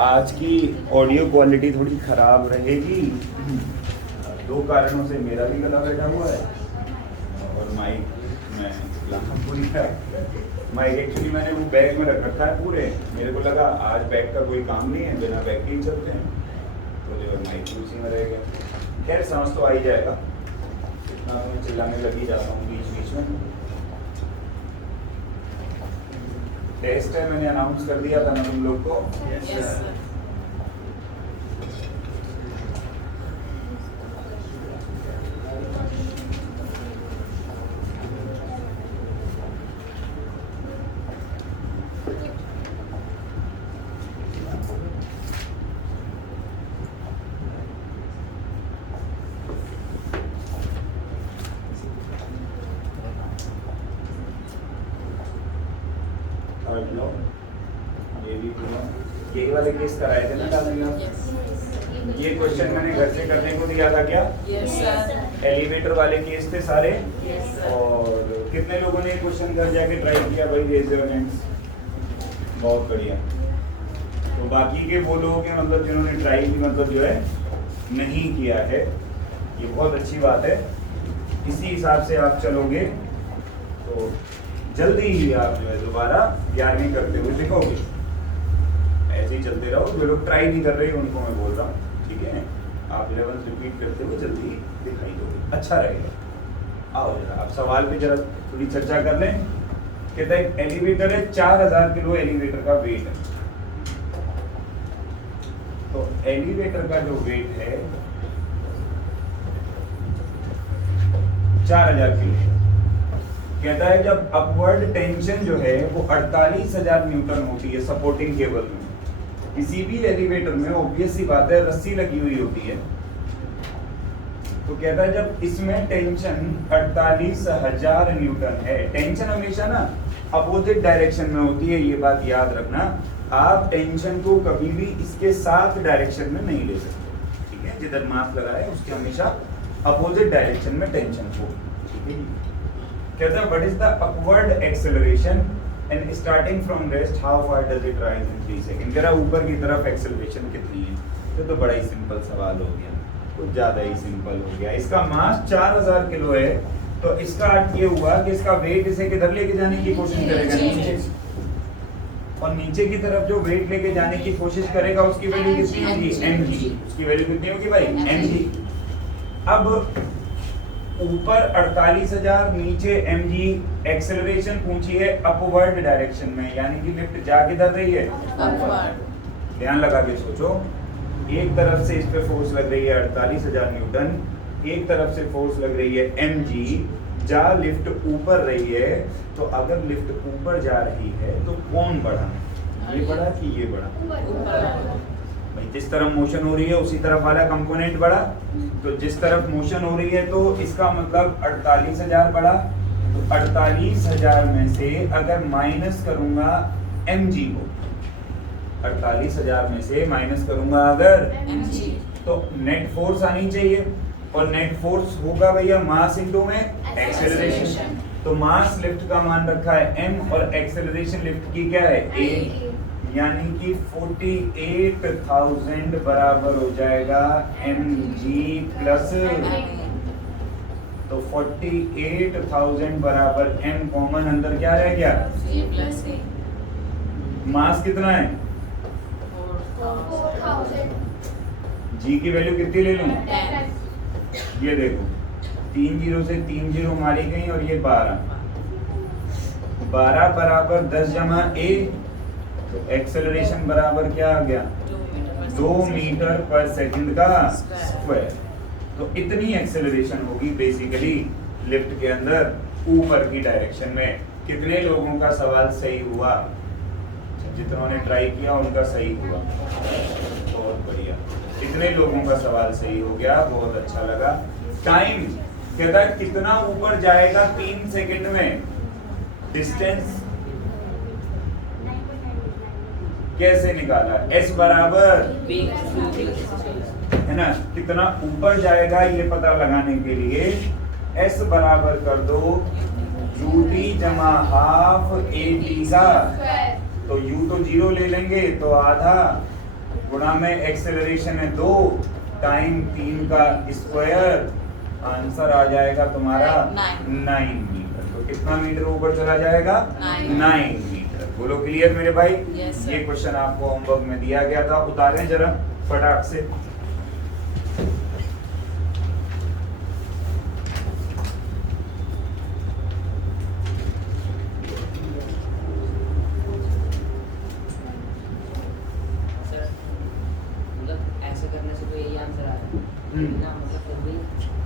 आज की audio quality थोड़ी ख़राब रहेगी। दो कारणों से मेरा भी गला बैठा हुआ है और माइक में लंबा पूरी है। माइक एक्चुअली मैंने वो बैग में रख रखा है पूरे। मेरे को लगा आज बैग का कोई काम नहीं है, बिना बैग के ही चलते हैं, तो जो है माइक उसी में रहेगा। खैर समझ तो आ ही जाएगा, इतना तो मैं चिल्लाने लग ही जाता हूँ बीच बीच में। टेस्ट है, मैंने अनाउंस कर दिया था ना तुम लोग को। Yes, sir. यही वाले केस कराए थे ना डालेंगे। ये क्वेश्चन मैंने घर से करने को दिया था क्या? Yes, sir. एलिवेटर वाले केस थे सारे। Yes, sir. और कितने लोगों ने क्वेश्चन घर जाके ट्राई किया भाई? Raise your hands. बहुत बढ़िया। तो बाकी के वो लोग हैं मतलब जिन्होंने ट्राई की, मतलब जो है नहीं किया है, ये बहुत अच्छी बात है। इसी हिसाब से आप चलोगे तो जल्दी ही आप जो है दोबारा 11वीं करते हुए दिखोगे। ऐसे ही चलते रहो। जो लोग ट्राई नहीं कर रहे उनको मैं बोल रहा हूँ, ठीक है? आप 11th रिपीट करते हुए जल्दी दिखाई दोगे, अच्छा रहेगा। आओ जरा आप सवाल पे जरा थोड़ी चर्चा कर लें। कहता है एलिवेटर है, 4000 किलो एलिवेटर का वेट है। तो एलिवेटर का जो वेट है 4000 किलो। कहता है जब अपवर्ड टेंशन जो है वो 48,000 न्यूटन होती है सपोर्टिंग केबल में। किसी भी एलिवेटर में ऑब्वियस सी बात है रस्सी लगी हुई होती है। तो कहता है जब इसमें टेंशन 48,000 न्यूटन है, टेंशन हमेशा ना अपोजिट डायरेक्शन में होती है, ये बात याद रखना। आप टेंशन को कभी भी इसके साथ डायरेक्शन में नहीं ले सकते, ठीक है? जिधर मास लगा है उसके हमेशा अपोजिट डायरेक्शन में टेंशन को, ठीक है? कहता है what is the upward acceleration and starting from rest how far does it rise in 3 second. कह रहा ऊपर की तरफ एक्सेलरेशन कितनी है। तो बड़ा ही सिंपल सवाल हो गया, कुछ ज्यादा ही सिंपल हो गया। इसका मास 4000 किलो है, तो इसका अर्थ ये हुआ कि इसका वेट इसे किधर लेके जाने की कोशिश करेगा? नीचे। और नीचे की तरफ जो वेट लेके जाने की कोशिश करेगा उसकी वैल्यू कितनी होगी? mg। उसकी वैल्यू कितनी होगी भाई? mg। अब ऊपर 48,000, नीचे mg। एक्सेलरेशन पूछी है अपवर्ड डायरेक्शन में, यानी कि लिफ्ट जा किधर रही है? Upward. ध्यान लगा के सोचो। एक तरफ से इस पे फोर्स लग रही है 48,000 न्यूटन, एक तरफ से फोर्स लग रही है mg। जा लिफ्ट ऊपर रही है, तो अगर लिफ्ट ऊपर जा रही है तो कौन बढ़ा? ये बढ़ा कि ये बढ़ा? भाई जिस तरफ मोशन हो रही है उसी तरफ वाला कंपोनेंट बढ़ा। तो जिस तरफ मोशन हो रही है तो इसका मतलब 48,000 बढ़ा। तो 48,000 में से अगर माइनस करूंगा mg को, 48,000 में से माइनस करूंगा अगर mg, तो नेट फोर्स आनी चाहिए। और नेट फोर्स होगा भैया मास इनटू में एक्सेलरेशन। तो मास लिफ्ट का मान रखा है m और एक्सेलरेशन लिफ्ट की क्या है? a। यानी कि 48,000 बराबर हो जाएगा mg प्लस। तो 48,000 बराबर m कॉमन अंदर क्या रह गया? g plus a. मास कितना है? 4,000. g की वैल्यू कितनी ले लूं? 10. ये देखो 3 जीरो से 3 जीरो मारी गई और ये 12 बराबर 10 जमा a। तो एक्सेलरेशन बराबर क्या आ गया? 2 मीटर पर सेकंड का स्क्वायर। तो इतनी एक्सेलरेशन होगी बेसिकली लिफ्ट के अंदर ऊपर की डायरेक्शन में। कितने लोगों का सवाल सही हुआ? जितनों ने ट्राई किया उनका सही हुआ, बहुत बढ़िया। कितने लोगों का सवाल सही हो गया, बहुत अच्छा लगा। टाइम कहता है कितना ऊपर जाएगा 3 सेकंड में। डिस्टेंस कैसे निकाला? s बराबर है ना, कितना ऊपर जाएगा ये पता लगाने के लिए s बराबर कर दो ut जमा हाफ at का। तो u तो 0 ले लेंगे तो आधा गुणा में एक्सेलरेशन है 2 टाइम 3 का स्क्वायर, आंसर आ जाएगा तुम्हारा 9 मीटर। तो कितना मीटर ऊपर चला जाएगा? 9 मीटर। बोलो क्लियर मेरे भाई? Yes, sir. ये क्वेश्चन आपको होमवर्क में दिया गया था, उतारें जरा फटाक से। सर मतलब ऐसे करने से तो यही आंसर आ रहा है ना, मतलब फिर भी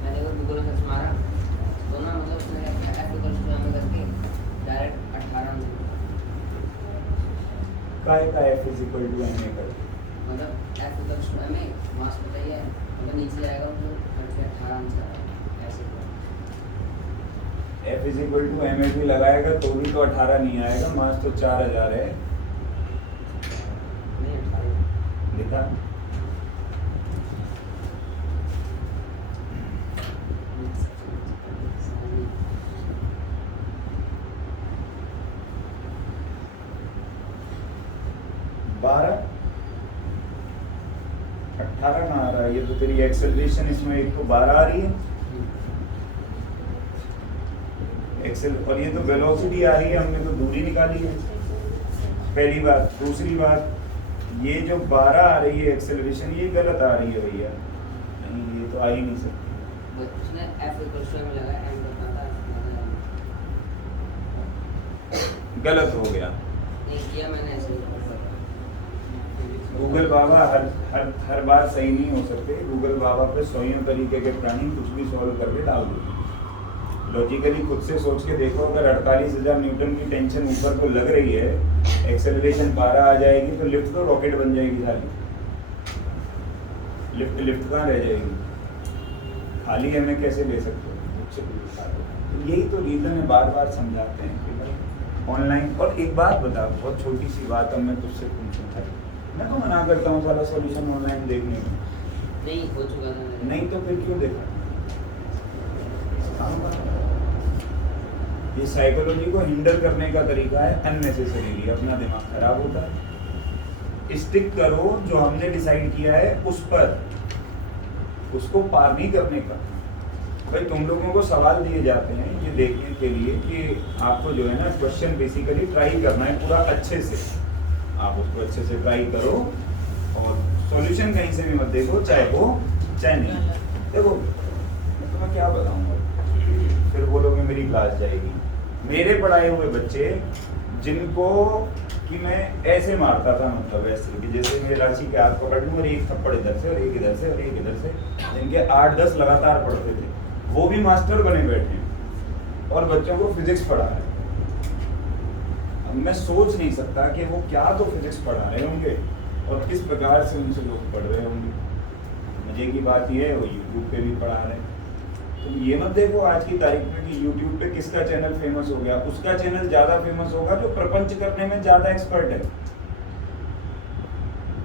मैंने अगर गूगल में सर्च मारा तो ना मतलब उसने ऐसे करके डायरेक्ट 18 काय का f = ma कर, मतलब ऐसे में मास बताइए, मतलब नीचे जाएगा तो 18 आंसर ऐसे f = ma भी लगाएगा तो भी तो 18 नहीं आएगा, मास तो 4000 है। नहीं 18 देखा? बारह 18 ना आ रहा है, ये तो तेरी एक्सेलरेशन इसमें एक तो 12 आ रही है एक्सेल, और ये तो वेलोसिटी आ रही है, हमने तो दूरी निकाली है पहली बात। दूसरी बात, ये जो 12 आ रही है एक्सेलरेशन, ये गलत आ रही है भैया, नहीं ये तो आ ही नहीं सकती। उसने f में लगा m बताता गलत हो गया। नहीं किया मैंने ऐसे ही गूगल बाबा हर बार सही नहीं हो सकते। गूगल बाबा पे 100 तरीके के प्राणी कुछ भी सॉल्व करके डाल दो। लॉजिकली खुद से सोच के देखो, अगर 48,000 न्यूटन की टेंशन ऊपर को लग रही है, एक्सेलरेशन 12 आ जाएगी तो लिफ्ट तो रॉकेट बन जाएगी साली। लिफ्ट कहाँ रह जाएगी? खाली हमें कैसे ले सकते हो? यही तो रीजन है, बार बार समझाते हैं कि भाई ऑनलाइन। और एक बात बता, बहुत छोटी सी बात, अब मैं तुझसे पूछूं, मैं तो मना करता हूँ सारा सॉल्यूशन ऑनलाइन देखने में। नहीं हो चुका था मेरे। नहीं तो फिर क्यों देखा? ये साइकोलॉजी को हिंडर करने का तरीका है, अननेसेसरीली अपना दिमाग खराब होता है। स्टिक करो जो हमने डिसाइड किया है उस पर, उसको पार नहीं करने का। भाई तुम लोगों को सवाल दिए जाते हैं ये देखने के लिए कि आपको जो है ना क्वेश्चन बेसिकली ट्राई करना है पूरा अच्छे से। आप उसको अच्छे से ट्राई करो और सॉल्यूशन कहीं से भी मत देखो, चाहे हो चाहे नहीं। देखो मैं तुम्हें क्या बताऊंगा, फिर बोलोगे मेरी क्लास जाएगी। मेरे पढ़ाए हुए बच्चे जिनको कि मैं ऐसे मारता था, मतलब ऐसे कि जैसे मैं राशि के हाथ पकड़ लूँ और एक थप्पड़ इधर से और एक इधर से और एक इधर से, जिनके 8-10 लगातार पढ़ते थे, वो भी मास्टर बने बैठे हैं और बच्चों को फिजिक्स पढ़ा रहे हैं। अब मैं सोच नहीं सकता कि वो क्या तो फिजिक्स पढ़ा रहे होंगे और किस प्रकार से उनसे लोग पढ़ रहे होंगे। मजे की बात यह है वो यूट्यूब पे भी पढ़ा रहे हैं। तुम ये मत देखो आज की तारीख में कि यूट्यूब पे किसका चैनल फेमस हो गया, उसका चैनल ज्यादा फेमस होगा जो प्रपंच करने में ज्यादा एक्सपर्ट है।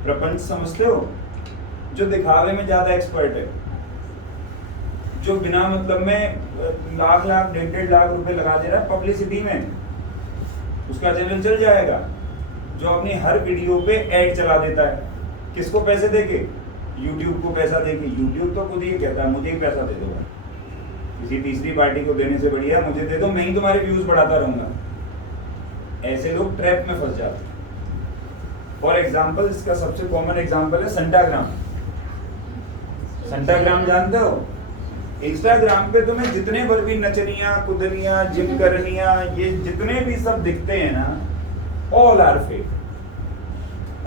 प्रपंच समझते हो? जो दिखावे में ज्यादा एक्सपर्ट है, जो बिना मतलब में लाख 1.5 लाख रुपए लगा दे रहा है पब्लिसिटी में, उसका चैनल चल जाएगा। जो अपनी हर वीडियो पे ऐड चला देता है, किसको पैसे देके? यूट्यूब को पैसा देके। यूट्यूब तो खुद ही कहता है मुझे ही पैसा दे दो, किसी तीसरी पार्टी को देने से बढ़िया मुझे दे दो, मैं ही तुम्हारे व्यूज बढ़ाता रहूंगा। ऐसे लोग ट्रैप में फंस जाते हैं। फॉर एग्जाम्पल, इसका सबसे कॉमन एग्जाम्पल है संटाग्राम। संटाग्राम जानते हो? इंस्टाग्राम पे तुम्हें जितने भर भी नचनिया, कुदनिया, जिम करनिया, ये जितने भी सब दिखते हैं ना, all are fake,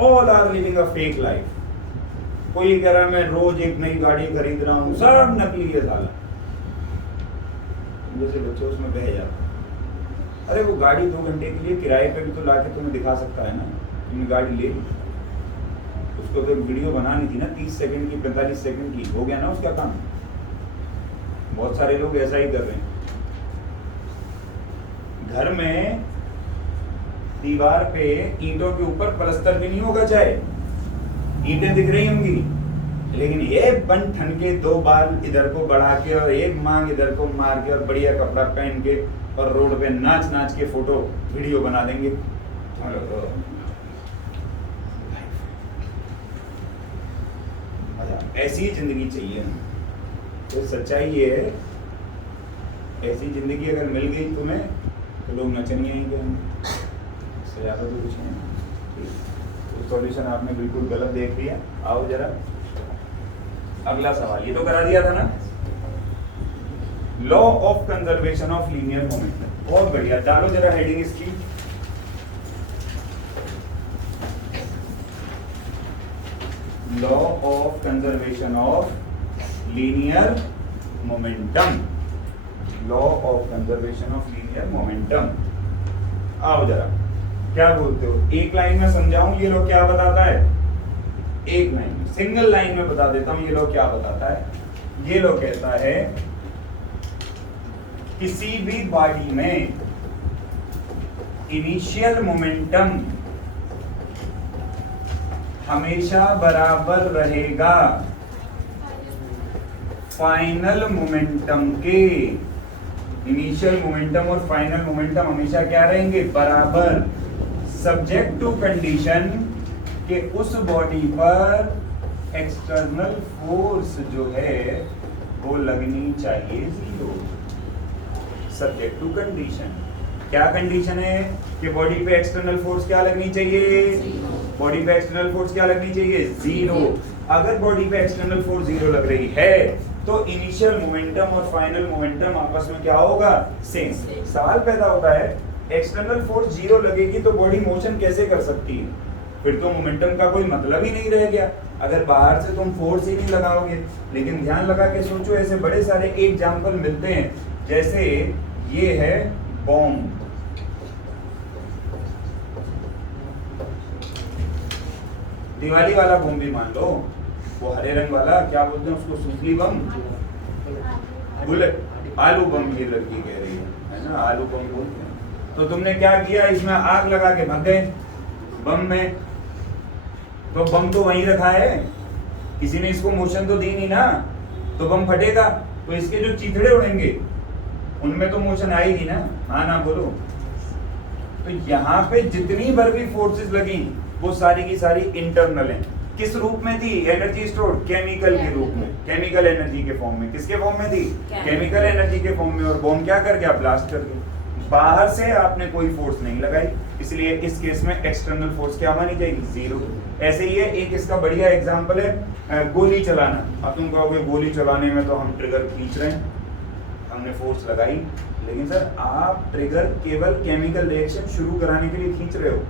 all are living a fake life. कोई कह रहा है मैं रोज एक नई गाड़ी खरीद रहा हूँ, सब नकली है साला। जैसे बच्चे उसमें बह जाते। अरे वो गाड़ी 2 घंटे के लिए किराए पे भी तो लाके तुम्हें दिखा सकता है ना, तुमने गाड़ी ले ली, उसको तो वीडियो बनानी थी ना 30 सेकंड की, 45 सेकंड की, हो गया ना उसका काम। बहुत सारे लोग ऐसा ही कर रहे हैं। घर में दीवार पे ईंटों के ऊपर प्लास्टर भी नहीं होगा, चाहे ईंटें दिख रही होंगी, लेकिन ये बन ठन के 2 बाल इधर को बढ़ा के और एक मांग इधर को मार के और बढ़िया कपड़ा पहन के और रोड पे नाच नाच के फोटो वीडियो बना देंगे। ऐसी ही जिंदगी चाहिए। तो सच्चाई ये है, ऐसी जिंदगी अगर मिल गई तुम्हें तो लोग नचनिए ही गए, इससे ज़्यादा तो कुछ नहीं। तो सॉल्यूशन आपने बिल्कुल गलत देख लिया। आओ जरा अगला सवाल, ये तो करा दिया था ना, law of conservation of linear momentum. बहुत बढ़िया, डालो जरा हेडिंग इसकी, law of conservation of linear momentum, law of conservation of linear momentum. आओ जरा, क्या बोलते हो? एक लाइन में समझाऊं ये लो क्या बताता है? एक लाइन में, सिंगल लाइन में बता देता हूं ये लो क्या बताता है। ये लो कहता है किसी भी बॉडी में इनिशियल मोमेंटम हमेशा बराबर रहेगा फाइनल मोमेंटम के। इनिशियल मोमेंटम और फाइनल मोमेंटम हमेशा क्या रहेंगे? बराबर, सब्जेक्ट टू कंडीशन कि उस बॉडी पर एक्सटर्नल फोर्स जो है वो लगनी चाहिए जीरो। सब्जेक्ट टू कंडीशन, क्या कंडीशन है कि बॉडी पे एक्सटर्नल फोर्स क्या लगनी चाहिए? बॉडी पे एक्सटर्नल फोर्स क्या लगनी चाहिए? जीरो। अगर बॉडी पे एक्सटर्नल फोर्स जीरो लग रही है तो इनिशियल मोमेंटम और फाइनल मोमेंटम आपस में क्या होगा? सेम। सवाल पैदा होता है, एक्सटर्नल फोर्स जीरो लगेगी तो बॉडी मोशन कैसे कर सकती है? फिर तो मोमेंटम का कोई मतलब ही नहीं रह गया अगर बाहर से तुम फोर्स ही नहीं लगाओगे। लेकिन ध्यान लगा के सोचो, ऐसे बड़े सारे एग्जाम्पल मिलते हैं, जैसे ये है बॉम्ब, दिवाली वाला बॉम्ब भी मान लो, वो हरे रंग वाला क्या बोलते हैं उसको? सूखली बम, बुलेट, आलू बम ये लड़की कह रही है ना, आलू बम बोलते हैं। तो तुमने क्या किया, इसमें आग लगा के भाग गए बम में, तो बम तो वहीं रखा है, किसी ने इसको मोशन तो दी नहीं ना, तो बम फटेगा तो इसके जो चीथड़े उड़ेंगे उनमें तो मोशन आएगी ना, हाँ ना बोलो। तो यहाँ पे जितनी भर भी फोर्सेस लगी वो सारी की सारी इंटरनल हैं। किस रूप में थी एनर्जी स्टोर? केमिकल के रूप में, केमिकल एनर्जी के फॉर्म में। किसके फॉर्म में थी? केमिकल एनर्जी के फॉर्म में। और बॉम्ब क्या कर गया? ब्लास्ट कर गया। बाहर से आपने कोई फोर्स नहीं लगाई, इसलिए इस केस में एक्सटर्नल फोर्स क्या मानी जाएगी? जीरो। ऐसे ही है, एक इसका बढ़िया एग्जांपल है गोली चलाना। अब तुम कहोगे गोली चलाने में तो हम ट्रिगर खींच रहे हैं, हमने फोर्स लगाई, लेकिन सर आप ट्रिगर केवल केमिकल रिएक्शन शुरू कराने के लिए खींच रहे हो।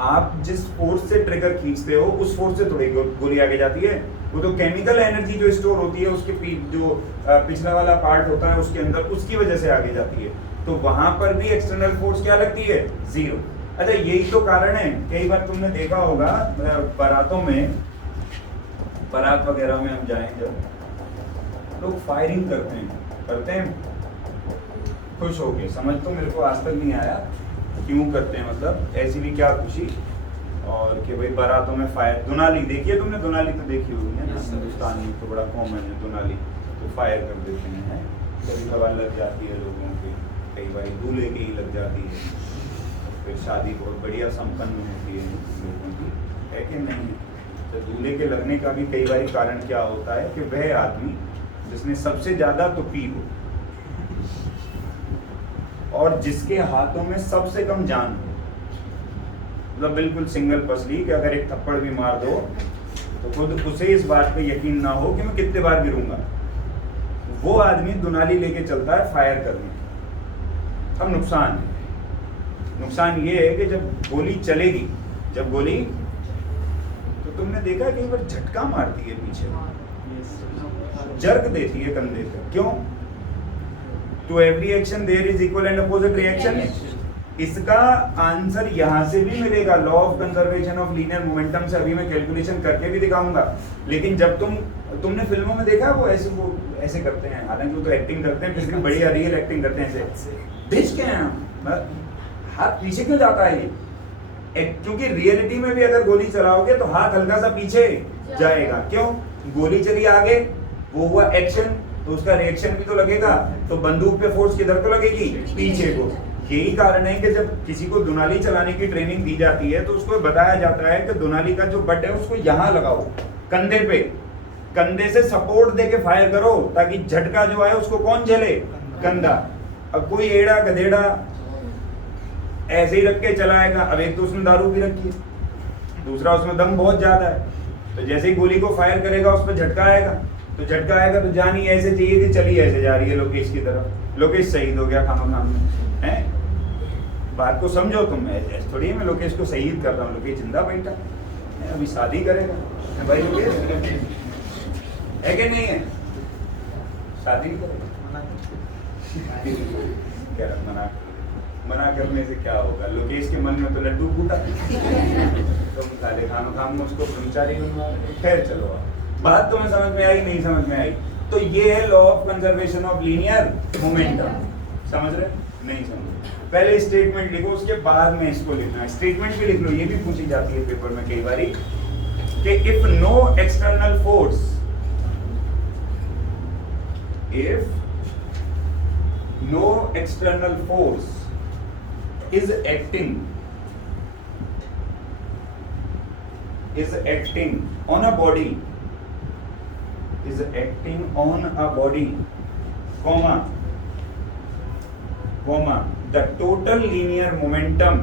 आप जिस फोर्स से ट्रिगर खींचते हो उस फोर्स से थोड़ी गोली आगे जाती है, वो तो केमिकल एनर्जी जो स्टोर होती है उसके जो पिछला वाला पार्ट होता है उसके अंदर, उसकी वजह से आगे जाती है। तो वहां पर भी एक्सटर्नल फोर्स क्या लगती है? जीरो। अच्छा, यही तो कारण है, कई बार तुमने देखा होगा बारातों में, बारात वगैरह में हम जाएं जब लोग फायरिंग करते हैं खुश होके। समझ तो मेरे को आज तक नहीं आया क्यों करते हैं, मतलब ऐसी भी क्या खुशी, और कि भाई बारातों में फायर, दुनाली देखिए तुमने, दुनाली तो देखी होगी है ना, हिंदुस्तान में तो बड़ा कॉमन है दुनाली, तो फायर कर देते हैं, कभी कभार लग जाती है लोगों की, कई बार दूल्हे की ही लग जाती है, फिर शादी बहुत बढ़िया संपन्न होती है लोगों की, है कि नहीं? तो दूल्हे के लगने का भी कई बार कारण क्या होता है कि वह आदमी जिसने सबसे ज्यादा तो पी हो और जिसके हाथों में सबसे कम जान हो, मतलब बिल्कुल सिंगल पसली कि अगर एक थप्पड़ भी मार दो तो खुद उसे इस बात पे यकीन ना हो कि मैं कितने बार गिरूंगा, वो आदमी दुनाली लेके चलता है फायर करने। अब नुकसान ये है कि जब गोली चलेगी, जब गोली, तो तुमने देखा है कई बार झटका मारती है पीछे, जर्क देती है कंधे पे, क्यों? To every action there is equal and opposite reaction. इसका आंसर यहाँ से भी मिलेगा, law of conservation of linear momentum से अभी मैं कैलकुलेशन करके भी दिखाऊंगा। लेकिन जब तुमने फिल्मों में देखा वो ऐसे करते हैं, हालांकि वो तो एक्टिंग करते हैं, फिर भी बढ़िया रियल एक्टिंग करते हैं, ऐसे भिज के हैं, हाथ पीछे क्यों जाता है ये? क्योंकि रियलिटी में भी अगर गोली चलाओगे तो हाथ हल्का सा पीछे जाएगा, क्यों? गोली चली आगे, वो हुआ एक्शन, तो उसका रिएक्शन भी तो लगेगा, तो बंदूक पे फोर्स किधर को लगेगी? पीछे को। यही कारण है कि जब किसी को दुनाली चलाने की ट्रेनिंग दी जाती है तो उसको बताया जाता है कि दुनाली का जो बट है उसको यहाँ लगाओ, कंधे पे, कंधे से सपोर्ट देके फायर करो ताकि झटका जो आए उसको कौन झेले, कंधा। अब कोई एड़ा गधेड़ा ऐसे ही रख के चलाएगा, अब एक तो उसने दारू पी रखी है, दूसरा उसमें दम बहुत ज्यादा है, तो जैसे ही गोली को फायर करेगा उस पर झटका आएगा, तो झटका आएगा तो जानी ऐसे चाहिए थी, चली ऐसे जा रही है लोकेश की तरफ, लोकेश शहीद हो गया खानो खान में है। बात को समझो तुम, ऐसे थोड़ी है मैं लोकेश को शहीद कर रहा हूँ, लोकेश जिंदा बैठा है, अभी शादी करेगा भाई, लोकेश है कि नहीं है, शादी नहीं करेगा, कह रहा मना करने से क्या होगा, लोकेश के मन में तो लड्डू फूटा तुम साले खानो खाम में उसको ब्रह्मचारी बनवा रहे। खैर चलो, बात तुम्हें समझ में आई, नहीं समझ में आई, तो ये है law of conservation of linear momentum. समझ रहे, नहीं समझ, पहले स्टेटमेंट लिखो उसके बाद में इसको लिखना है। स्टेटमेंट भी लिख लो, ये भी पूछी जाती है पेपर में कई बारी कि if no external force, if no external force is acting on a body, comma the total linear momentum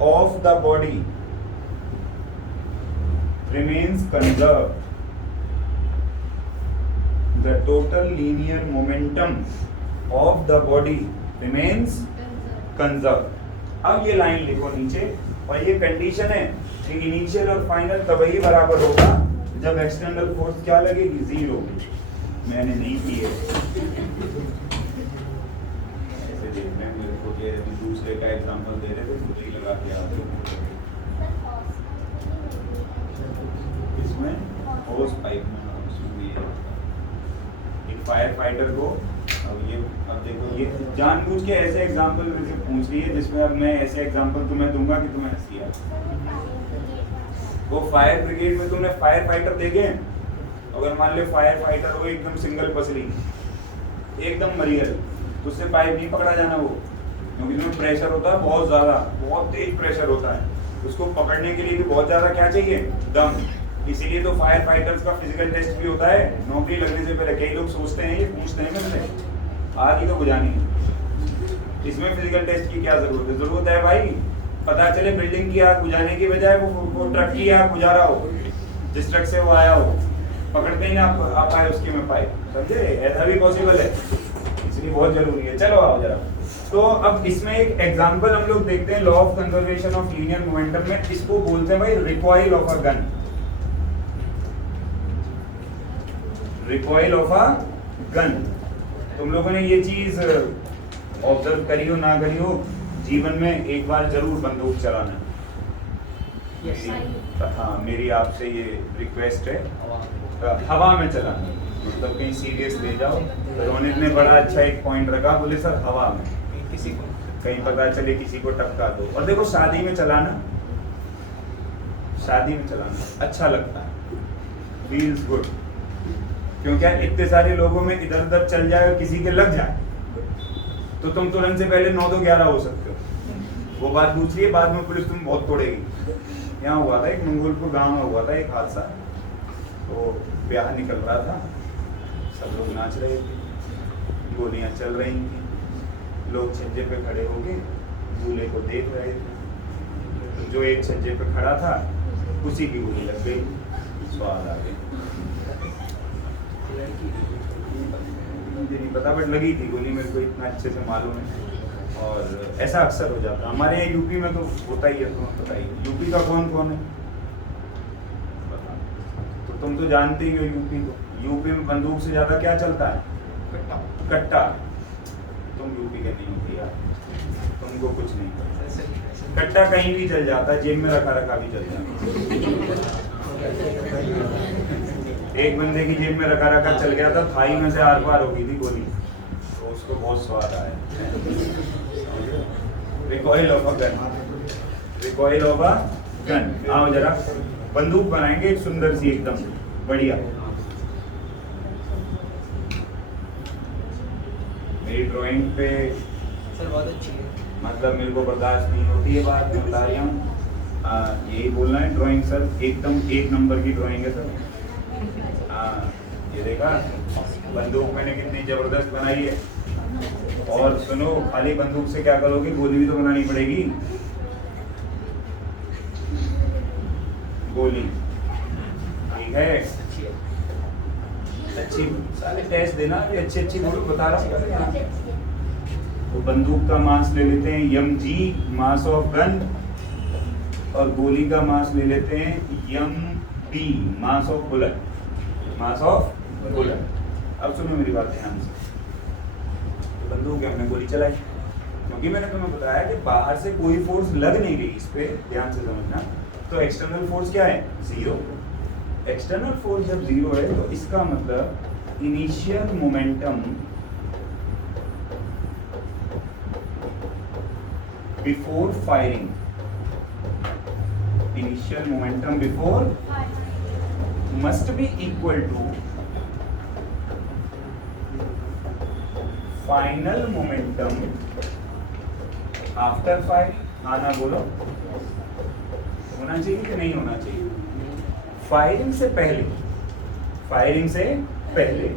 of the body remains conserved. The total linear momentum of the body remains conserved. अब ये line लिखो नीचे, और ये condition है कि initial और final तभी बराबर होगा जब एक्सटर्नल फोर्स क्या लगेगी, जीरो। मैंने नहीं की है, ऐसे देखना है मेरे को, ये दूसरे का एग्जांपल दे रहे थे, मुझे लगा के आप इसमें होस पाइप में उसमें भी एक फायर फाइटर को, अब देखो ये जानबूझ के ऐसे एग्जांपल मुझसे पूछ रही है जिसमें अब मैं ऐसे एग्जांपल तुम्हें दूंगा कि तुम्हें हंसी आए। वो फायर ब्रिगेड में तुमने फायर फाइटर देखे हैं, अगर मान लो फायर फाइटर हो एकदम सिंगल पसली, एकदम मरियल, तो उससे पाइप नहीं पकड़ा जाना वो, क्योंकि उसमें प्रेशर होता है बहुत ज़्यादा, बहुत तेज प्रेशर होता है, उसको पकड़ने के लिए भी बहुत ज़्यादा क्या चाहिए, दम। इसीलिए तो फायर फाइटर्स का फिजिकल टेस्ट भी होता है नौकरी लगने से पहले। कई लोग सोचते हैं, ये पूछते हैं मुझसे, आग ही तो बुझानी है, इसमें फिजिकल टेस्ट की क्या जरूरत है? जरूरत है भाई, पता चले बिल्डिंग की आग बुझाने की बजाय वो ट्रक की आग बुझा रहा हो, जिस ट्रक से वो आया हो, पकड़ते ही ना आप आए उसकी में पाइप, समझे? ऐसा भी पॉसिबल है, इसलिए बहुत जरूरी है। चलो आओ जरा, तो अब इसमें एक एग्जांपल हम लोग देखते हैं law of conservation of linear momentum में। इसको बोलते हैं भाई recoil of a gun, recoil of a gun. तुम लोगों ने ये चीज ऑब्जर्व करी हो ना करी हो, जीवन में एक बार जरूर बंदूक चलाना। हाँ, मेरी आपसे ये रिक्वेस्ट है, हवा में चलाना, मतलब कहीं सीरियस ले जाओ। रोनित ने बड़ा अच्छा एक पॉइंट रखा, बोले सर हवा में, किसी को कहीं पता चले किसी को टपका दो। और देखो शादी में चलाना, शादी में चलाना अच्छा लगता है, फील्स गुड, क्योंकि इतने सारे लोगों में इधर उधर चल जाए और किसी के लग जाए तो तुम तुरंत से पहले 9 तो 11 हो सकते हो। वो बात दूसरी है, बाद में पुलिस तुम बहुत तोड़ेगी। यहाँ हुआ था एक मंगोलपुर गांव में हुआ था एक हादसा, तो ब्याह निकल रहा था, सब लोग नाच रहे थे, गोलियां चल रही थी, लोग छज्जे पे खड़े होके दूल्हे को देख रहे थे। जो एक छज्जे पे खड़ा था उसी की गोली लग गई, स्वाद आ गई। मुझे नहीं पता बट लगी थी गोली, मेरे को इतना अच्छे से मालूम है। और ऐसा अक्सर हो जाता है हमारे यहाँ यूपी में, तो होता ही है, तुम्हें पता ही। यूपी का कौन कौन है पता? तो तुम तो जानते ही हो यूपी को। यूपी में बंदूक से ज्यादा क्या चलता है? कट्टा। तुम यूपी के नहीं होती यार, तुमको कुछ नहीं पता। कट्टा कहीं भी चल जाता है, जेब में रखा रखा भी चल जाता है। एक बंदे की जेब में रखा रखा चल गया था, थाई में से आर पार हो गई थी गोली, तो उसको बहुत स्वाद आया। Recoil of a gun, recoil of a gun. आओ जरा बंदूक बनाएंगे एक सुंदर सी एकदम बढ़िया। मेरी ड्राइंग पे सर बहुत अच्छी है। मतलब मेरे को बर्दाश्त नहीं होती है बात, मैं बता रही हूँ। यही बोलना है। ड्राइंग सर एकदम 1 नंबर की ड्राइंग है सर। हाँ, ये देखा बंदूक मैंने कितनी जबरदस्त बनाई है। और सुनो, खाली बंदूक से क्या करोगे, गोली भी तो बनानी पड़ेगी। गोली ठीक है, अच्छी सारे टेस्ट देना, ये अच्छी अच्छी नोट बता रहा हूँ यहाँ। तो बंदूक का मास ले लेते हैं mg, मास ऑफ गन, और गोली का मास ले लेते हैं mb, mass of bullet, mass of bullet. अब सुनो मेरी बात ध्यान से। तो बंदूक है, हमने गोली चलाई, क्योंकि मैंने तुम्हें बताया कि बाहर से कोई फोर्स लग नहीं रही इस पे, ध्यान से समझना। तो एक्सटर्नल फोर्स क्या है, 0। एक्सटर्नल फोर्स जब 0 है तो इसका मतलब initial momentum before firing, initial momentum before must be equal to final momentum after firing. हाँ ना बोलो, होना चाहिए कि नहीं होना चाहिए? फायरिंग से पहले, फायरिंग से पहले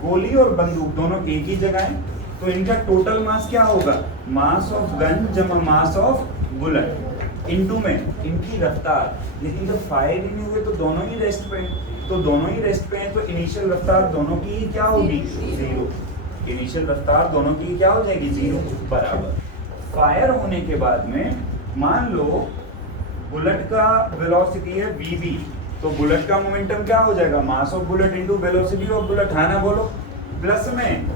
गोली और बंदूक दोनों एक ही जगह है, तो इनका टोटल मास क्या होगा, मास ऑफ गन जमा मास ऑफ बुलेट इनटू में इनकी रफ्तार। लेकिन जब फायर ही नहीं हुए तो दोनों ही रेस्ट पे हैं, तो दोनों ही रेस्ट पे हैं, तो इनिशियल रफ्तार दोनों की क्या होगी, 0। इनिशियल रफ्तार दोनों की क्या हो जाएगी, 0 बराबर। फायर होने के बाद में मान लो बुलेट का वेलोसिटी है vb, तो बुलेट का मोमेंटम क्या हो जाएगा, mass of bullet into velocity of bullet. हाँ ना बोलो, प्लस में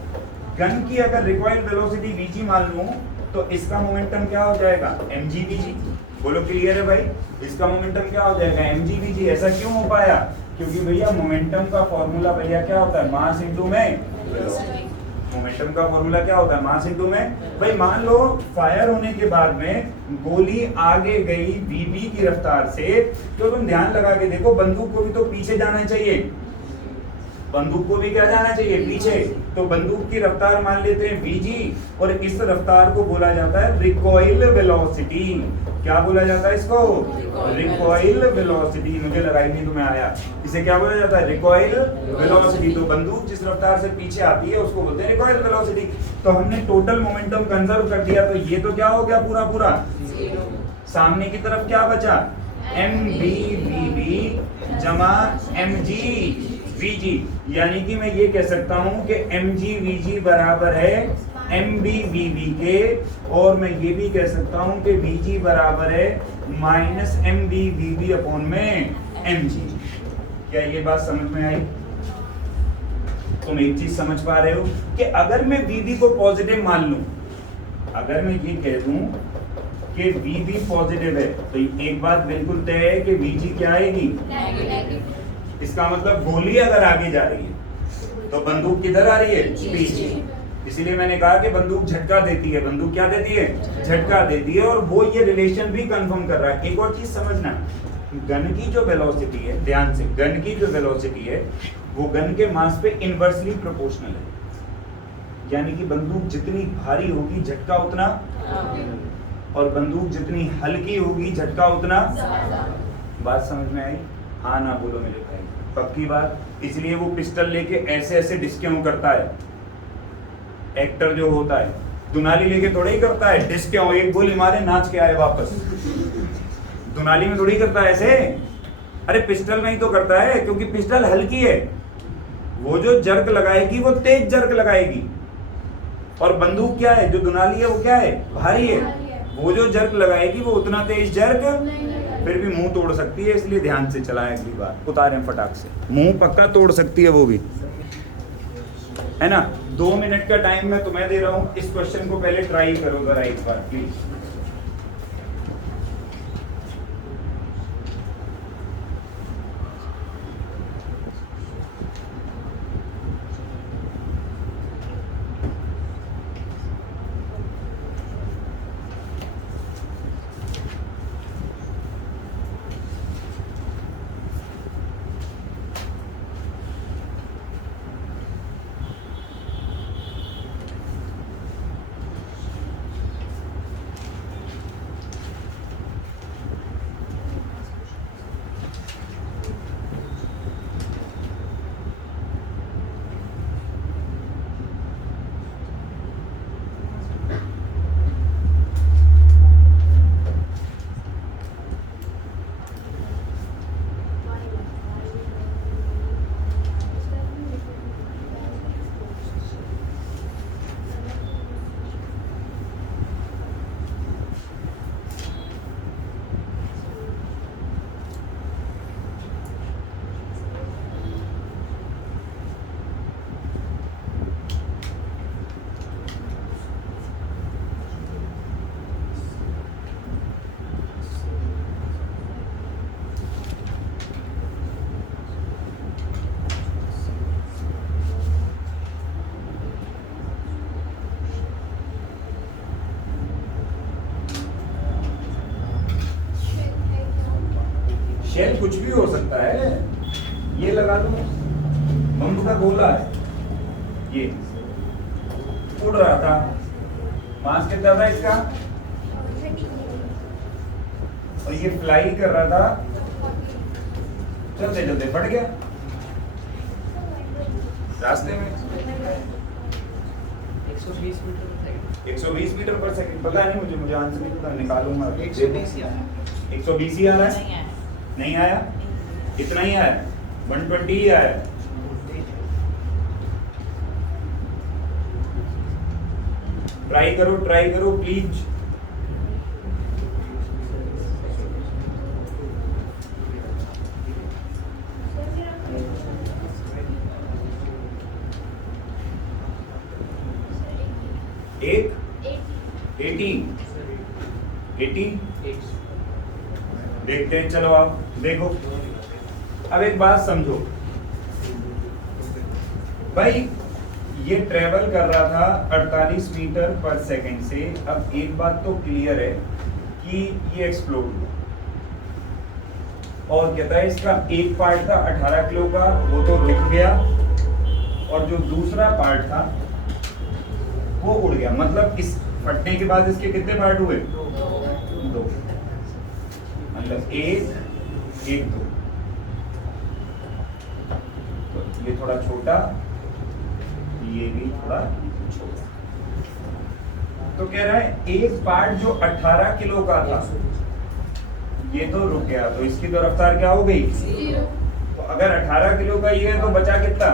गन की अगर रिकॉइल वेलोसिटी vg मान लूं तो इसका मोमेंटम क्या हो जाएगा, mg vg। बोलो क्लियर है भाई, इसका मोमेंटम क्या हो जाएगा, mg vg। ऐसा क्यों हो पाया, क्योंकि भैया मोमेंटम का फॉर्मूला भैया क्या होता है, मास इनटू में वेलोसिटी। मोमेंटम का फॉर्मूला क्या होता है, मास इनटू में। भाई मान लो फायर होने के बाद में गोली आगे गई vb की रफ्तार से, तो तुम ध्यान लगा के देखो बंदूक को भी तो पीछे जाना चाहिए, बंदूक को भी क्या जाना चाहिए, पीछे। तो बंदूक की रफ्तार मान लेते हैं vg, और इस रफ्तार को बोला जाता है रिकॉइल वेलोसिटी। क्या बोला जाता है इसको, रिकॉइल वेलोसिटी। मुझे लगा ही नहीं तुम्हें आया, इसे क्या बोला जाता है, रिकॉइल वेलोसिटी। तो बंदूक जिस रफ्तार से पीछे आती है उसको बोलते हैं रिकॉइल वेलोसिटी। तो हमने टोटल मोमेंटम कंजर्व कर दिया, तो ये तो क्या हो गया पूरा पूरा 0। सामने की तरफ क्या बचा, mb vb जमा mg vg। यानी कि मैं ये कह सकता हूं कि mg vg बराबर है mb vb के, और मैं ये भी कह सकता हूं कि vg बराबर है माइनस mb vb अपॉन में mg। क्या ये बात समझ में आई? तुम एक चीज समझ पा रहे हो कि अगर मैं vb को पॉजिटिव मान लूं, अगर मैं ये कह दूं कि vb पॉजिटिव है, तो एक बात बिल्कुल तय है कि vg क्या आएगी, नेगेटिव। इसका मतलब गोली अगर आगे जा रही है तो बंदूक किधर आ रही है, पीछे। इसीलिए मैंने कहा कि बंदूक झटका देती है, बंदूक क्या देती है, झटका देती है। और वो ये रिलेशन भी कंफर्म कर रहा है। एक और चीज समझना, गन की जो वेलोसिटी है, ध्यान से, गन की जो वेलोसिटी है वो गन के मास पे इनवर्सली प्रोपोर्शनल है। यानी कि बंदूक जितनी भारी होगी झटका उतना, और बंदूक जितनी हल्की होगी झटका उतना। बात समझ में आई? हाँ ना बोलो मेरे भाई, पक्की बात। इसलिए वो पिस्टल लेके ऐसे ऐसे डिस्क्यों करता है, एक्टर जो होता है दुनाली लेके थोड़ा ही करता है डिस्क्यों, एक गोली मारे नाच के आए वापस। दुनाली में थोड़ी करता है ऐसे, अरे पिस्टल में ही तो करता है, क्योंकि पिस्टल हल्की है, वो जो जर्क लगाएगी वो तेज जर्क लगाएगी। और बंदूक क्या है, जो दुनाली है वो क्या है, भारी है, वो जो जर्क लगाएगी वो उतना तेज जर्क फिर भी मुंह तोड़ सकती है। इसलिए ध्यान से चलाएं, अगली बार उतारें फटाक से, मुंह पक्का तोड़ सकती है वो भी, है ना। 2 मिनट का टाइम मैं तुम्हें दे रहा हूं, इस क्वेश्चन को पहले ट्राई करो जरा एक बार प्लीज। शेल कुछ भी हो सकता है, ये लगा लो बम का गोला है, ये उड़ रहा था, मास कितना था इसका, और ये फ्लाई कर रहा था, चलते चलते फट गया रास्ते में। 120 मीटर पर सेकंड। 120 मीटर पर सेकंड, पता नहीं मुझे आंसर नहीं पता, निकालूंगा। 120 यार। 120 ही आ रहा है, नहीं आया। नहीं आया, इतना ही आया, 120 ही आया। ट्राई करो प्लीज। एक 80 देखते हैं, चलो आप देखो। अब एक बात समझो भाई, ये ट्रेवल कर रहा था 48 मीटर पर सेकंड से। अब एक बात तो क्लियर है कि ये एक्सप्लोड हुआ, और कहता है इसका एक पार्ट था 18 किलो का, वो तो रुक गया, और जो दूसरा पार्ट था वो उड़ गया। मतलब इस फटने के बाद इसके कितने पार्ट हुए? दो। मतलब एक दो। तो ये थोड़ा छोटा, ये भी थोड़ा छोटा। तो कह रहा है एक पार्ट जो 18 किलो का था ये तो रुक गया, तो इसकी तो रफ्तार क्या हो गई? तो अगर 18 किलो का ये है तो बचा कितना?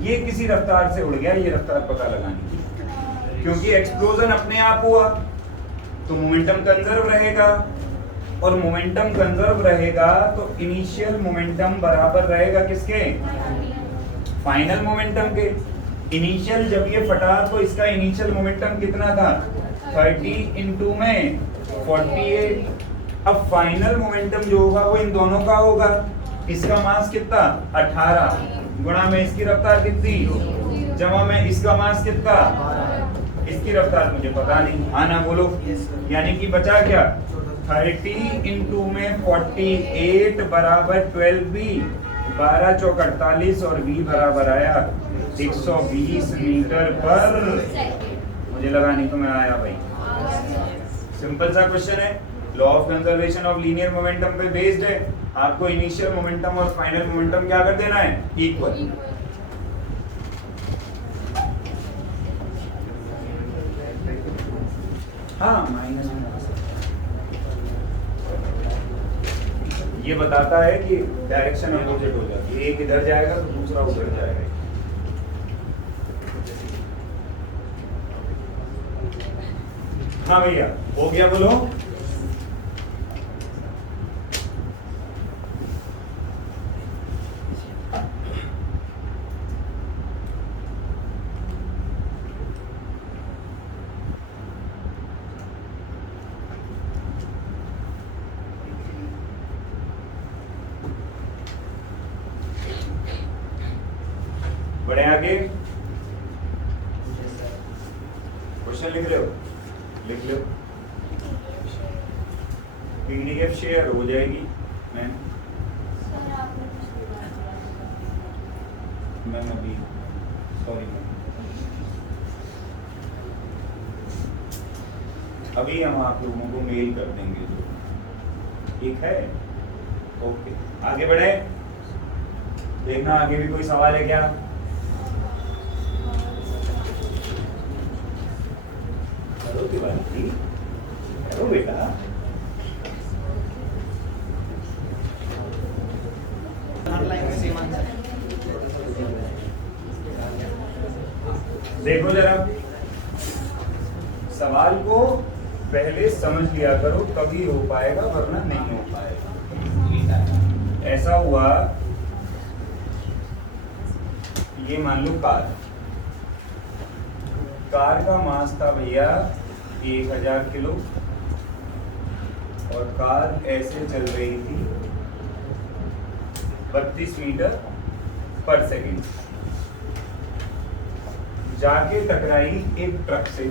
ये किसी रफ्तार से उड़ गया, ये रफ्तार पता लगानी थी। क्योंकि एक्सप्लोजन अपने आप हुआ तो मोमेंटम कंजर्व रहेगा, और मोमेंटम कंजर्व रहेगा तो इनिशियल मोमेंटम बराबर रहेगा किसके? फाइनल मोमेंटम के। इनिशियल जब ये फटा तो इसका इनिशियल मोमेंटम कितना था? 30 इंटू में 48। अब फाइनल मोमेंटम जो होगा वो इन दोनों का होगा। इसका मास कितना? 18 गुणा में इसकी रफ्तार कितनी, जमा में इसका मास कितना, इसकी रफ्तार मुझे पता नहीं। हाँ ना बोलो। यानी कि बचा क्या? 30 इंटू में 48 बराबर 12b, 12 चौक 48, और v बराबर आया 120 मीटर पर। मुझे लगा नहीं तो मैं आया भाई। सिंपल सा क्वेश्चन है, law of conservation of linear momentum पे बेस्ड है। आपको इनिशियल मोमेंटम और फाइनल मोमेंटम क्या कर देना है? इक्वल। हाँ माइनस में ये बताता है कि डायरेक्शन अपोजिट हो जाती है, एक इधर जाएगा तो दूसरा उधर जाएगा। हाँ भैया हो गया, बोलो। बढ़े आगे, क्वेश्चन लिख रहे हो? लिख लो। पीडीएफ शेयर हो जाएगी मैम अभी, सॉरी मैम, अभी हम आप लोगों को मेल कर देंगे जो, ठीक है? ओके आगे बढ़े। देखना आगे भी कोई सवाल है क्या? करो तिवारी, करो बेटा। देखो जरा, सवाल को पहले समझ लिया करो तभी हो पाएगा, वरना नहीं हो पाएगा। ऐसा हुआ, ये मान लो कार का मास था भैया 1000 किलो, और कार ऐसे चल रही थी 32 मीटर पर सेकंड, जाके टकराई एक ट्रक से।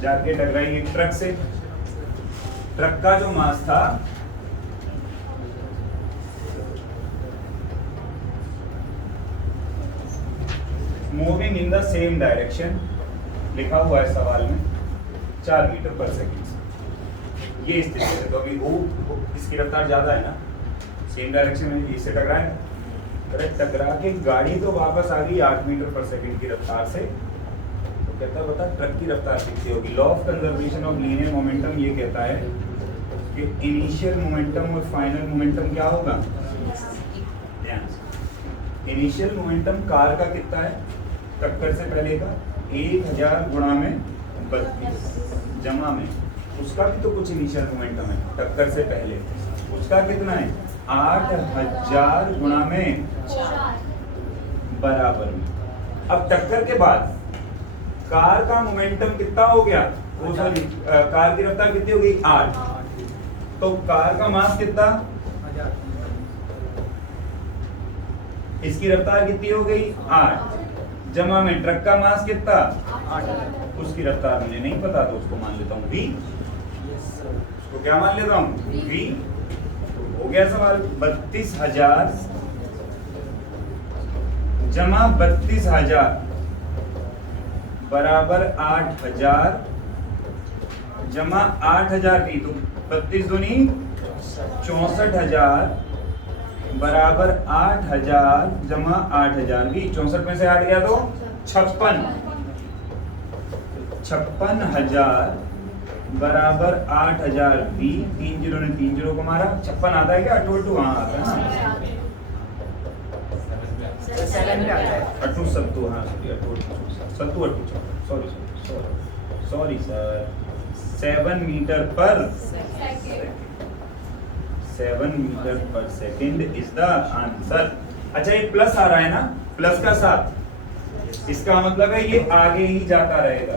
जाके टकराई एक ट्रक से। ट्रक का जो मास था moving in the same direction, लिखा हुआ है सवाल में 4 मीटर पर सेकेंड। ये स्थिति है, तो अभी वो इसकी रफ्तार ज्यादा है ना, सेम डायरेक्शन में इससे टकराएगा। टकरा के गाड़ी तो वापस आ गई 8 मीटर पर सेकेंड की रफ्तार से। तो कहता है बता ट्रक की रफ्तार कितनी होगी। Law of conservation of linear momentum ये कहता है कि इनिशियल मोमेंटम और फाइनल मोमेंटम क्या होगा। ध्यान से, इनिशियल मोमेंटम कार का कितना है टक्कर से पहले का 1000 गुणा में 32 जमा में उसका भी तो कुछ इनिशियल मोमेंटम है टक्कर से पहले, उसका कितना है 8000 गुणा में बराबर में। अब टक्कर के बाद कार का मोमेंटम कितना हो गया, वो सॉरी कार की रफ्तार कितनी हो गई 8, तो कार का मास कितना, इसकी रफ्तार कितनी हो गई 8 जमा में ट्रक का मास कितना 8, उसकी रफ्तार मुझे नहीं पता तो उसको मान लेता हूँ v, उसको क्या मान लेता हूँ v। हो गया सवाल 32,000 जमा 32,000 बराबर 8,000 जमा 8,000 भी, तो 32 दूनी 64,000 बराबर 8,000 जमा 8,000 भी, 64 में से 8 गया तो 56,000 बराबर 8,000 भी। 3 जीरो ने 3 जीरो को मारा, 56 आता है क्या 8 हाँ आता है ना, 8 सत्तू हाँ सत्तू 8 सॉरी सर 7 मीटर पर 7 मीटर पर सेकेंड इज द आंसर। अच्छा ये प्लस आ रहा है ना, प्लस का साथ, इसका मतलब है ये आगे ही जाता रहेगा।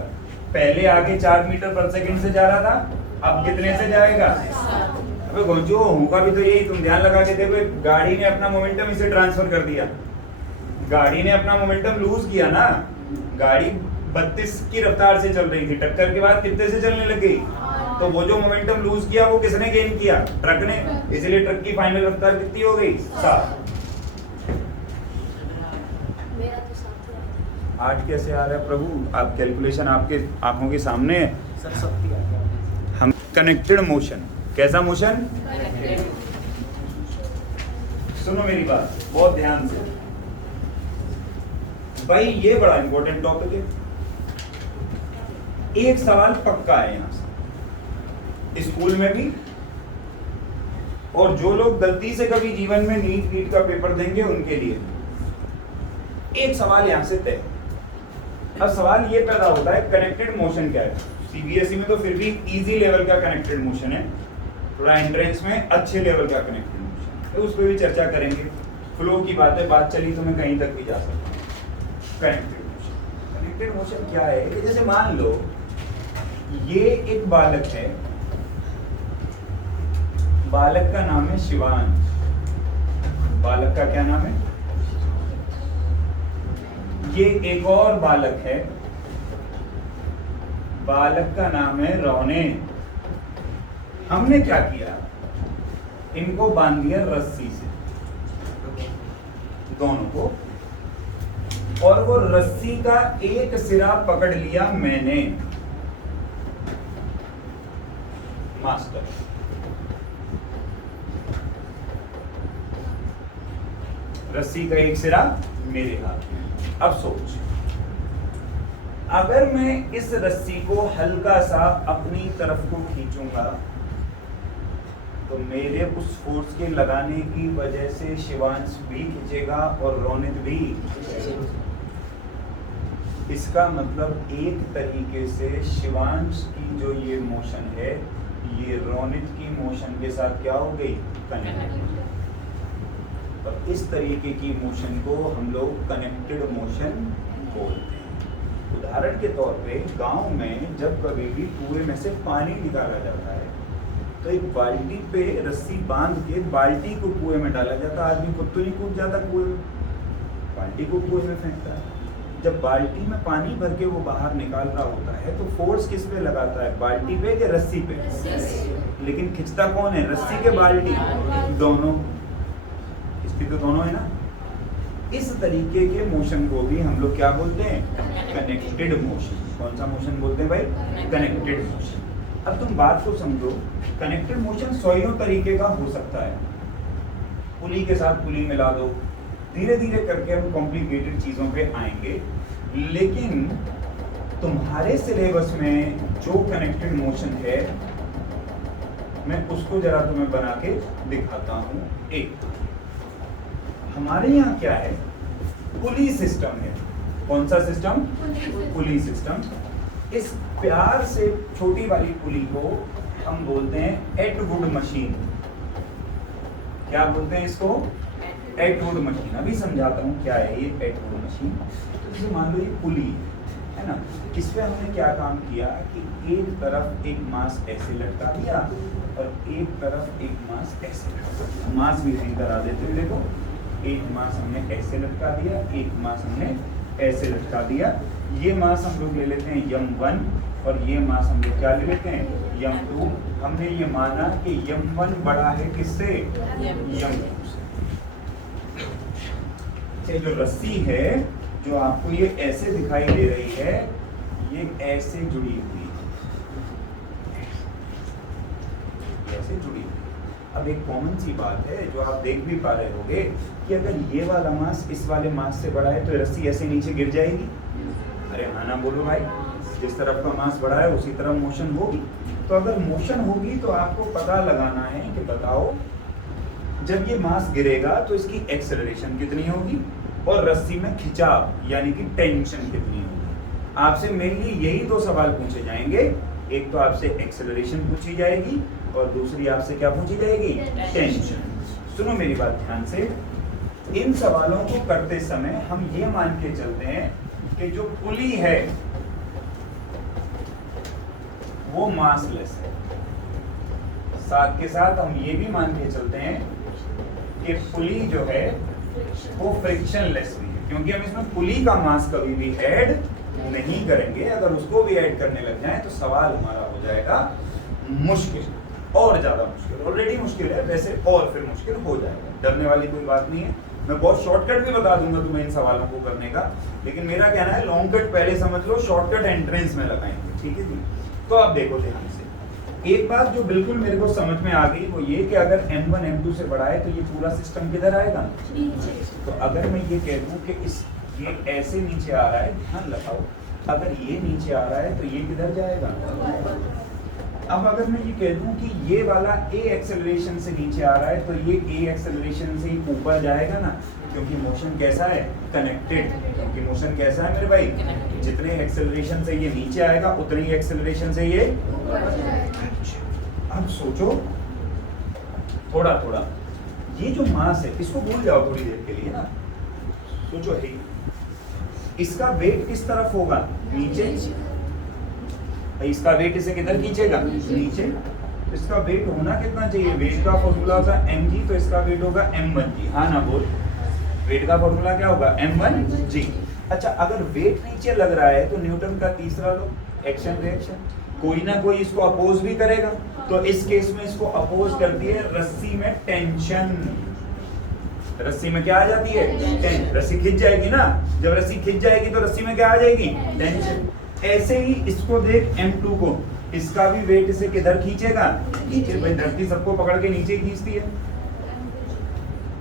पहले आगे 4 मीटर पर सेकेंड से जा रहा था, अब कितने से जाएगा। अबे जो होगा भी तो यही, तुम ध्यान लगा के देखो, गाड़ी ने अपना मोमेंटम इसे ट्रांसफर कर दिया, गाड़ी ने अपना मोमेंटम लूज किया ना। गाड़ी 32 की रफ्तार से चल रही थी, टक्कर के बाद कितने से चलने लग गई, तो वो जो मोमेंटम लूज किया वो किसने गेन किया, ट्रक ने। इसलिए ट्रक की फाइनल रफ्तार कितनी हो गई 7। 8 कैसे आ रहा है प्रभु, आप कैलकुलेशन आपके आंखों के सामने है। हम कनेक्टेड मोशन, कैसा मोशन, सुनो मेरी बात बहुत ध्यान से भाई, ये बड़ा इंपॉर्टेंट टॉपिक है। एक सवाल पक्का है यहां से स्कूल में भी, और जो लोग गलती से कभी जीवन में नीट का पेपर देंगे उनके लिए एक सवाल यहां से तय। अब सवाल ये पैदा होता है कनेक्टेड मोशन क्या है। सीबीएसई में तो फिर भी इजी लेवल का कनेक्टेड मोशन है, थोड़ा एंट्रेंस में अच्छे लेवल का कनेक्टेड मोशन, तो उस पर भी चर्चा करेंगे। फ्लो की बातें, बात चली तो मैं कहीं तक भी जा सकता हूँ। कनेक्टेड मोशन क्या है कि जैसे मान लो ये एक बालक है, बालक का नाम है शिवांश, बालक का क्या नाम है, ये एक और बालक है, बालक का नाम है रोने। हमने क्या किया, इनको बांध दिया रस्सी से दोनों को, और वो रस्सी का एक सिरा पकड़ लिया मैंने, मास्टर। रस्सी का एक सिरा मेरे हाथ में। अब सोच, अगर मैं इस रस्सी को हल्का सा अपनी तरफ को खींचूंगा तो मेरे उस फोर्स के लगाने की वजह से शिवांश भी खींचेगा और रोनित भी। इसका मतलब एक तरीके से शिवांश की जो ये मोशन है ये रोनित की मोशन के साथ क्या हो गई, कनेक्ट। और इस तरीके की मोशन को हम लोग कनेक्टेड मोशन बोलते हैं। उदाहरण के तौर पे गांव में जब कभी भी कुएं में से पानी निकाला जाता है तो एक बाल्टी पे रस्सी बांध के बाल्टी को कुएं में डाला जाता, आदमी खुद तो नहीं कूद जाता कुएं में, बाल्टी को कुएं में फेंकता है। जब बाल्टी में पानी भर के वो बाहर निकाल रहा होता है तो फोर्स किस पे लगाता है, बाल्टी पे या रस्सी पे? लेकिन खिंचता कौन है, रस्सी के बाल्टी? दोनों, इसकी तो दोनों है ना। इस तरीके के मोशन को भी हम लोग क्या बोलते हैं, कनेक्टेड मोशन। कौन सा मोशन बोलते हैं भाई, कनेक्टेड मोशन। अब तुम बात को समझो, कनेक्टेड मोशन 100 तरीके का हो सकता है। पुली के साथ पुली मिला दो, धीरे धीरे करके हम कॉम्प्लिकेटेड चीजों पे आएंगे, लेकिन तुम्हारे सिलेबस में जो कनेक्टेड मोशन है मैं उसको जरा तुम्हें बना के दिखाता हूं। एक हमारे यहाँ क्या है, पुली सिस्टम है। कौन सा सिस्टम, पुली सिस्टम। इस प्यार से छोटी वाली पुली को हम बोलते हैं एटवुड मशीन। क्या बोलते हैं इसको, एटवुड मशीन। अभी समझाता हूँ क्या है ये एटवुड मशीन। तो जैसे मान लो ये पुली है ना, इस पे हमने क्या काम किया कि एक तरफ एक मास ऐसे लटका दिया और एक तरफ एक मास ऐसे लटका दिया। मास भी नहीं करा देते हैं, देखो एक मास हमने ऐसे लटका दिया, एक मास हमने ऐसे लटका दिया। ये मास हम लोग ले लेते हैं m1 और ये मास हम लोग क्या ले लेते हैं, m2। हमने ये माना कि m1 बड़ा है किससे, m2 से। जो रस्सी है जो आपको ये ऐसे दिखाई दे रही है, ये ऐसे जुड़ी हुई है, ऐसे जुड़ी हुई। अब एक कॉमन सी बात है जो आप देख भी पा रहे होंगे कि अगर ये वाला मास इस वाले मास से बड़ा है तो रस्सी ऐसे नीचे गिर जाएगी। अरे हाँ ना बोलो भाई, जिस तरफ का मास बड़ा है उसी तरफ मोशन होगी। तो अगर मोशन होगी तो आपको पता लगाना है कि बताओ जब ये मास गिरेगा तो इसकी एक्सेलरेशन कितनी होगी और रस्सी में खिंचाव यानी कि टेंशन कितनी होगी। आपसे मेनली यही दो सवाल पूछे जाएंगे। एक तो आपसे एक्सेलरेशन पूछी जाएगी और दूसरी आपसे क्या पूछी जाएगी, टेंशन। सुनो मेरी बात ध्यान से, इन सवालों को करते समय हम ये मान के चलते हैं कि जो पुली है वो मासलेस है। साथ के साथ हम ये भी मान के चलते हैं कि पुली जो है वो फ्रिक्शनलेस भी है, क्योंकि हम इसमें पुली का मास कभी भी ऐड नहीं करेंगे। अगर उसको भी ऐड करने लग जाए तो सवाल हमारा हो जाएगा मुश्किल, और ज्यादा मुश्किल। ऑलरेडी मुश्किल है वैसे, और फिर मुश्किल हो जाएगा। डरने वाली कोई बात नहीं है। मैं बहुत शॉर्टकट भी बता दूंगा तुम्हें इन सवालों को करने का, लेकिन मेरा कहना है लॉन्ग कट पहले समझ लो, शॉर्टकट एंट्रेंस में लगाएंगे, ठीक है जी। तो आप देखो ध्यान से, एक बात जो बिल्कुल मेरे को समझ में आ गई वो ये कि अगर m1 m2 से बड़ा है तो ये पूरा सिस्टम किधर आएगा, तो अगर मैं ये कह दूं कि ये ऐसे नीचे आ रहा है, ध्यान लगाओ, अगर ये नीचे आ रहा है तो ये किधर जाएगा। अब अगर मैं ये कह दूं कि ये वाला a एक्सेलरेशन से नीचे आ रहा है तो ये a एक्सेलरेशन से ही ऊपर जाएगा ना, क्योंकि मोशन कैसा है, कनेक्टेड। क्योंकि मोशन कैसा है मेरे भाई, जितने एक्सेलरेशन से ये नीचे आएगा उतनी ही एक्सेलरेशन से ये। अब सोचो थोड़ा थोड़ा, ये जो मास है इसको भूल जाओ थोड़ी देर के लिए ना। सोचो है इसका वेट किस तरफ होगा, नीचे। इसका वेट इसे किधर खींचेगा, नीचे। तो इसका वेट होना कितना चाहिए, वेट का फॉर्मूला होता है mg, तो इसका वेट होगा m1g। हाँ ना बोल, वेट का फॉर्मूला क्या होगा, m1g। अच्छा, अगर वेट नीचे लग रहा है तो न्यूटन का तीसरा लॉ, एक्शन रिएक्शन, कोई ना कोई इसको अपोज भी करेगा। तो इस केस में इसको अपोज करती है रस्सी में टेंशन। रस्सी में क्या आ जाती है, टेंशन। रस्सी खिंच जाएगी ना, जब रस्सी खिंच जाएगी तो रस्सी में क्या आ जाएगी, टेंशन। ऐसे ही इसको देख m2 को, इसका भी वेट इसे किधर खींचेगा, नीचे। भाई धरती सबको पकड़ के नीचे खींचती है,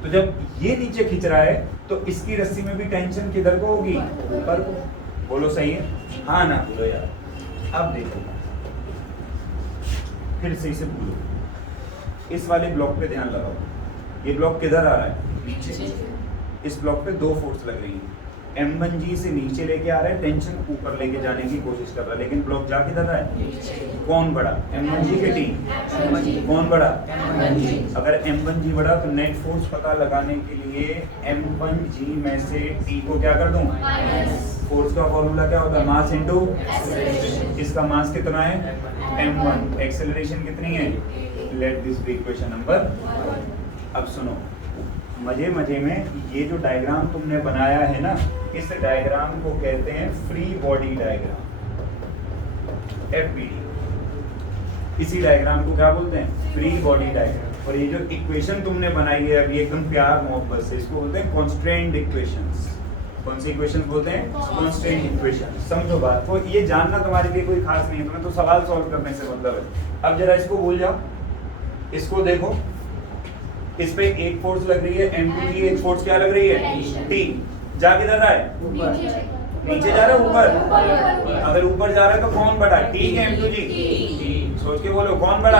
तो जब ये नीचे खींच रहा है तो इसकी रस्सी में भी टेंशन किधर को होगी, ऊपर को। बोलो सही है, हाँ ना बोलो यार। अब देखो फिर से इसे बोलो, इस वाले ब्लॉक पे ध्यान लगाओ। ये ब्लॉक किधर आ रहा है, नीचे। इस ब्लॉक पे दो फोर्स लग रही है, m1g से नीचे लेके आ रहा है, टेंशन ऊपर लेके जाने की कोशिश कर रहा है, लेकिन ब्लॉक जा किधर रहा है, कौन बड़ा, m1g के टी, कौन बड़ा, अगर m1g बड़ा तो नेट फोर्स पता लगाने के लिए m1g में से t को क्या कर दूं, फोर्स का फॉर्मूला क्या होता है, मास इनटू। इसका मास कितना है, m1, एक्सेलरेशन कितनी है, let this be equation number. अब सुनो, मजे मजे में ये जो डायग्राम तुमने बनाया है ना, इस डायग्राम को कहते हैं फ्री बॉडी डायग्राम, FBD। इसी डायग्राम को क्या बोलते हैं? Free body diagram. और ये जो इक्वेशन तुमने बनाई है अभी एकदम प्यार मोहब्बत से, इसको बोलते हैं कॉन्स्ट्रेंट इक्वेशंस। कौन सी इक्वेशन बोलते हैं? Constraint equation. समझो बात को, ये जानना तुम्हारे लिए कोई खास नहीं है, तुम्हें तो सवाल सॉल्व करने से मतलब है। अब जरा इसको भूल जाओ, इसको देखो, इस पे एक फोर्स लग रही है M2 की, एक फोर्स क्या लग रही है? T। जा किधर रहा है? नीचे जा रहा है ऊपर? अगर ऊपर जा रहा है तो कौन बड़ा? T के M2 जी? सोच के बोलो कौन बड़ा?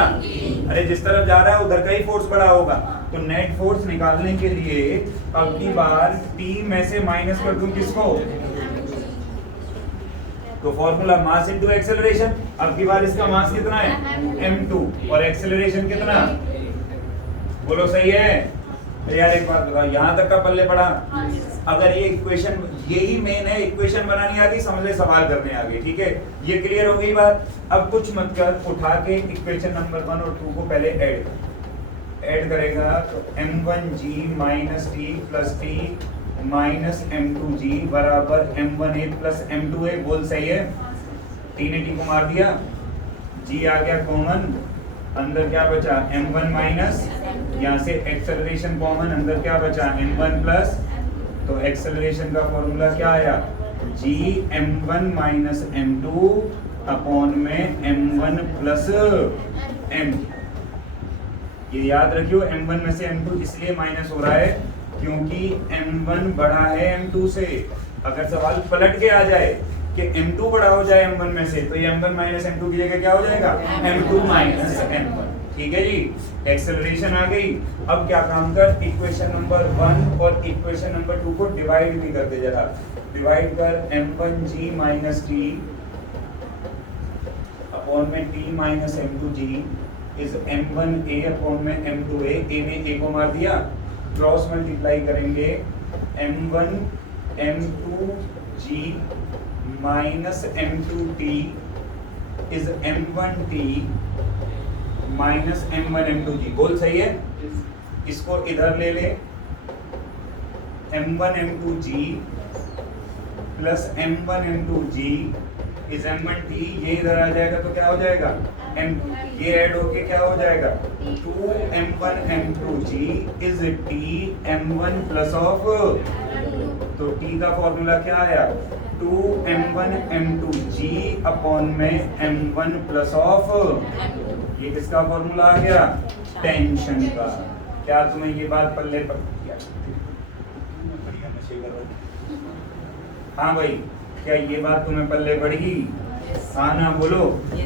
अरे जिस तरफ जा रहा है उधर का ही फोर्स बड़ा होगा। तो नेट फोर्स निकालने के लिए अब की बार T में से माइनस कर दूं किसको? तो फॉर्मूला मास इनटू एक्सेलरेशन। अब की बार इसका मास कितना है? M2 और एक्सेलरेशन कितना? बोलो सही है? तो यार एक बात बताओ, यहाँ तक का पल्ले पड़ा? अगर ये इक्वेशन, यही मेन है, इक्वेशन बनानी आ गई, समझ ले सवाल करने आ गए, ठीक है? ये क्लियर हो गई बात। अब कुछ मत कर, उठा के इक्वेशन नंबर 1 और 2 को पहले ऐड करेगा तो m1g minus T plus T minus m2g बराबर m1a प्लस m2a। बोल सही है? टी ने टी को मार दिया, g आ गया कॉमन, अंदर क्या बचा? m1 माइनस, यहाँ से एक्सेलरेशन कॉमन, अंदर क्या बचा? m1 plus. तो एक्सेलरेशन का फॉर्मूला क्या आया? g m1 minus m2 upon में m1 प्लस m। ये याद रखियो, m1 में से m2 इसलिए माइनस हो रहा है क्योंकि m1 बड़ा है m2 से। अगर सवाल पलट के आ जाए कि m2 बड़ा हो जाए m1 में से, तो ये m1 माइनस m2 की जगह क्या हो जाएगा? m2 minus m1। ठीक है जी, एक्सेलरेशन आ गई। अब क्या काम कर, इक्वेशन नंबर 1 और इक्वेशन नंबर 2 को डिवाइड भी कर दे जरा। डिवाइड कर m1g माइनस t अपॉन में t minus m2g is m1a upon में m2a। a में a को मार दिया, क्रॉस मल्टीप्लाई करेंगे m1 m2g minus m2t is m1t minus m1 m2g। बोल सही है? इसको इधर ले ले, m1 m2g plus m1 m2g is m1t। ये इधर आ जाएगा तो क्या हो जाएगा? ये ऐड होके क्या हो जाएगा? 2m1 m2g is t m1 plus of. तो t का फॉर्मूला क्या आया? 2m1 m2g अपॉन में m1 प्लस ऑफ। ये किसका फॉर्मूला आ गया? टेंशन का। क्या तुम्हें ये बात पल्ले पर? हाँ भाई, क्या ये बात तुम्हें पल्ले पड़ी? हाँ ना बोलो।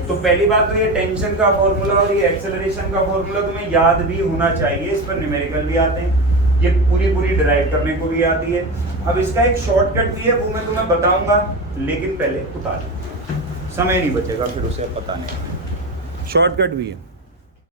तो पहली बात तो ये टेंशन का फॉर्मूला और ये एक्सेलरेशन का फॉर्मूला तुम्हें याद भी होना चाहिए। इस पर न्यूमेरिकल भी आते हैं, ये पूरी डिराइव करने को भी आती है। अब इसका एक शॉर्टकट भी है, वो मैं तुम्हें बताऊंगा, लेकिन पहले उतार, समय नहीं बचेगा फिर उसे बताने का। शॉर्टकट भी है।